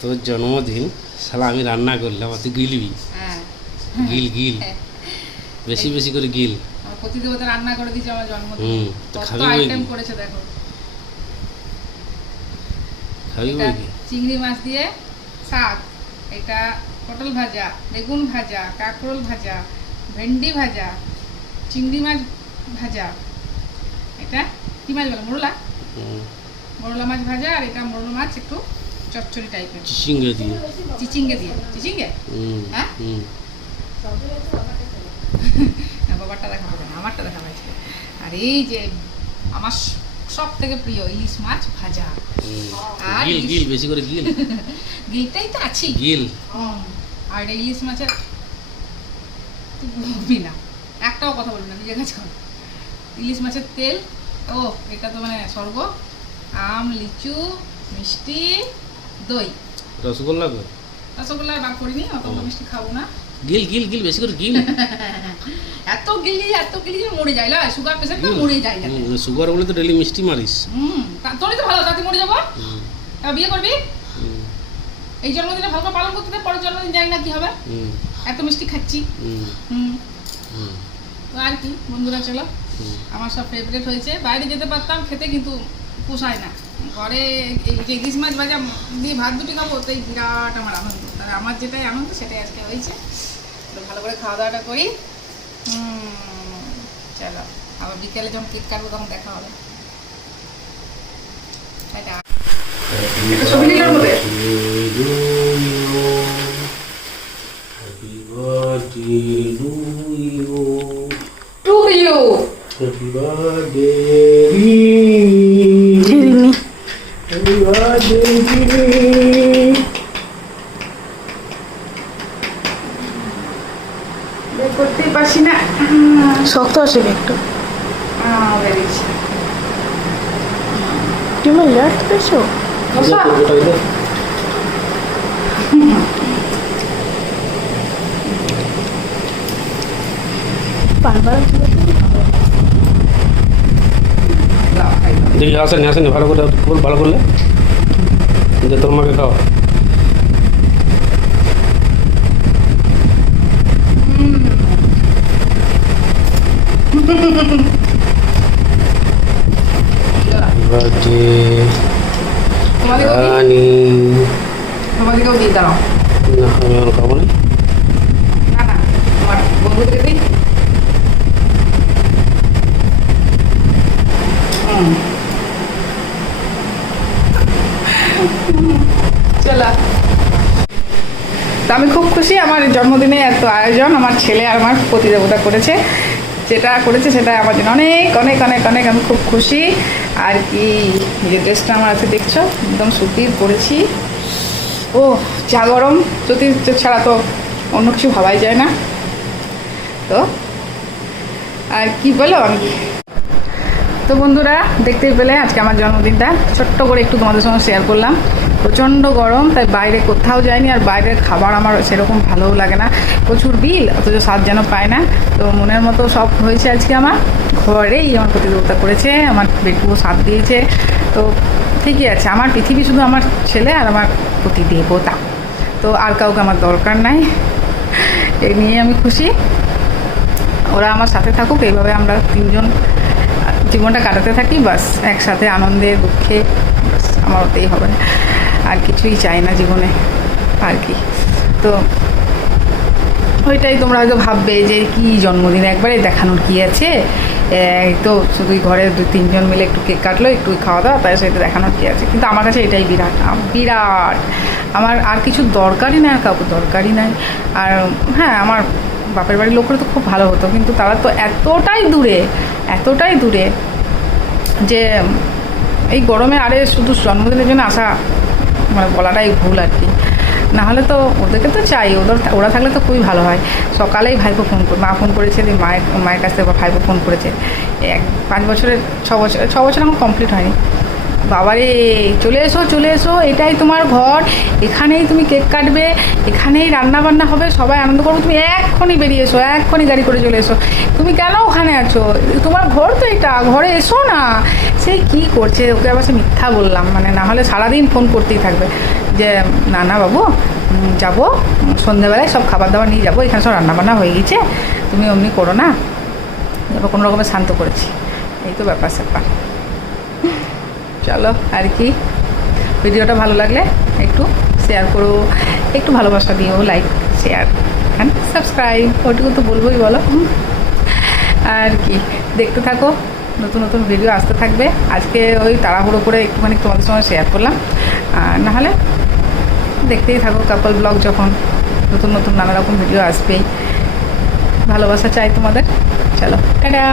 তোর জন্মদিন শালা আমি রান্না করলাম আর তুই গিলবি। হ্যাঁ গিল গিল বেশি বেশি করে গিল। আমার প্রতিদেবতা রান্না করে দিয়েছে আমার জন্মদিন। তো কত খাবি বই আইটেম কি? করেছে দেখো। খাবি এটা বই কি? চিংড়ি মাছ দিয়ে শাক, এটা পটল ভাজা, বেগুন ভাজা, কাঁকরোল ভাজা, ভেন্ডি ভাজা, চিংড়ি মাছ ভাজা, এটা কি মাছ বলে মোরলা, হুম, মোরলা মাছ ভাজা, আর এটা মোরলা মাছ একটু চচ্চড়ি টাইপের, চিচিঙ্গা দিয়ে। চিচিঙ্গে দিয়ে। চিচিঙ্গে হুম, হ্যাঁ হুম। বাবারটা দেখা হবে না, আমারটা দেখা হয়েছে। আর এই যে আমার সব থেকে প্রিয় ইলিশ মাছ ভাজা। আর গিল গিল বেশি করে গিল। গিলটাই তো আছে। গিল। আর এটা ইলিশ মাছের তুই বলবি না, একটাও কথা বলবি না, নিজের কাছে কর। ইলিশ মাছের তেল, ও এটা তো মানে স্বর্গ। আম, লিচু, মিষ্টি, দই। রসগোল্লা কর। রসগোল্লা বার করিনি, অত মিষ্টি খাবো না। গিল গিল গিল বেশি করে গিল। এত গিলি যে মরে যায় না, সুগার পেশেন্ট তো মরে যায় যাতে। সুগার বলে তো ডেলি মিষ্টি মারিস। তোরই তো ভালো, তাতে মরে যাবো। হুম, এবার বিয়ে করবি, হুম, এই জন্মদিনে ভালো করে পালন করতে দে, পরের জন্মদিন জানি না কি হবে। হুম, এত মিষ্টি খাচ্ছি। হুম, হুম, হুম, তো আর কি বন্ধুরা, চলো হুম। আমার সব ফেভারিট হয়েছে। বাইরে যেতে পারতাম খেতে, কিন্তু পোষায় না। ঘরে এই যে ইলিশ মাছ ভাজা দিয়ে ভাত দুটি খাবো, তাই বিরাট আমার আনন্দ। তাই আমার যেটাই আনন্দ সেটাই আজকে হয়েছে। তো ভালো করে খাওয়া দাওয়াটা করি। চলো, আবার বিকেলে যখন কেক কাটবো তখন দেখা হবে। টাটা। এটা ছবি নিলাম মধ্যে। Happy birthday to you. To you. Happy birthday. Happy birthday. বের করতেই পারছি না, শক্ত আছে একটু। বেরিয়েছে। তুমি লেট পেয়েছো? বসা। বারবার দেখি আসেনি আসেনি ভালো করে বল, ভালো করলে যে তোর মাকে খাও। বার্থডে তোমাদেরকেও দিই, রানী। তোমাদেরকেও দিই, দাঁড়াও। না আমি আর খাবো না। না না, তোমার বন্ধুদেরকে দিই। চলো, তো আমি খুব খুশি। আমার জন্মদিনে এত আয়োজন আমার ছেলে আর আমার প্রতিদেবতা করেছে। যেটা করেছে সেটা আমার জন্য অনেক অনেক অনেক অনেক আমি খুব খুশি। আর কি যে ড্রেসটা আমার আছে দেখছো, একদম সুতির পরেছি। ও যা গরম, সুতির ছাড়া তো অন্য কিছু ভাবাই যায় না। তো আর কি বলো, তো বন্ধুরা দেখতেই পেলে আজকে আমার জন্মদিনটা ছোট্ট করে একটু তোমাদের সঙ্গে শেয়ার করলাম। প্রচণ্ড গরম, তাই বাইরে কোথাও যায়নি। আর বাইরের খাবার আমার সেরকম ভালোও লাগে না, প্রচুর বিল, অথচ স্বাদ যেন পায় না। তো মনের মতো সব হয়েছে আজকে আমার ঘরেই। আমার প্রতিযোগিতা করেছে, আমার বেটুও সাথ দিয়েছে। তো ঠিকই আছে, আমার পৃথিবী শুধু আমার ছেলে আর আমার প্রতিদেবতা। তো আর কাউকে আমার দরকার নাই, এই নিয়ে আমি খুশি। ওরা আমার সাথে থাকুক, এইভাবে আমরা তিনজন জীবনটা কাটাতে থাকি, বাস একসাথে আনন্দে দুঃখে, বাস আমার ওতেই হবে। আর কিছুই চাই না জীবনে আর কি। তো ওইটাই তোমরা হয়তো ভাববে যে কি জন্মদিন একবারে দেখানোর কি আছে, এই তো শুধুই ঘরে 2-3 জন মিলে একটু কেক কাটলো, একটু খাওয়া দাওয়া, তাই সেটা দেখানোর কি আছে। কিন্তু আমার কাছে এটাই বিরাট বিরাট। আমার আর কিছু দরকারই নাই, আর কাউকে দরকারই নাই। আর হ্যাঁ, আমার বাপের বাড়ির লোকরা তো খুব ভালো হতো, কিন্তু তারা তো এতটাই দূরে যে এই গরমে আরে শুধু জন্মদিনের জন্য আসা মানে বলাটাই ভুল আর কি। নাহলে তো ওদেরকে তো চাই, ওরা থাকলে তো খুবই ভালো হয়। সকালেই ভাইপো মা ফোন করেছে, মায়ের কাছ থেকে ভাইপো ফোন করেছে। 5 বছরের 6 বছর এখন কমপ্লিট হয়নি, বাবারে, চলে এসো, এটাই তোমার ঘর, এখানেই তুমি কেক কাটবে, এখানেই রান্না বান্না হবে, সবাই আনন্দ করবো। তুমি এক্ষুনি বেরিয়ে এসো, এক্ষুনি গাড়ি করে চলে এসো। তুমি কেন ওখানে আছো? তোমার ঘর তো এটা, ঘরে এসো না। সেই কি করছে, ওকে আবার সে মিথ্যা বললাম, মানে না হলে সারাদিন ফোন করতেই থাকবে যে না বাবু যাবো, সন্ধ্যেবেলায় সব খাবার দাবার নিয়ে যাবো, এখানে সব রান্নাবান্না হয়ে গেছে, তুমি অমনি করো না। এবার কোনো রকমের শান্ত করেছি, এই তো ব্যাপার স্যাপার। চলো আর কি, ভিডিওটা ভালো লাগলে একটু শেয়ার করো, একটু ভালোবাসা দিও, লাইক শেয়ার অ্যান্ড সাবস্ক্রাইব, ওটুকু তো বলবোই বলো। আর কি, দেখতে থাকো, নতুন নতুন ভিডিও আসতে থাকবে। আজকে ওই তাড়াহুড়ো করে একটুখানি তোমাদের সঙ্গে শেয়ার করলাম, আর নাহলে দেখতেই থাকো কাপল ব্লগ, যখন নতুন নতুন নানা রকম ভিডিও আসবেই। ভালোবাসা চাই তোমাদের। চলো টাটা।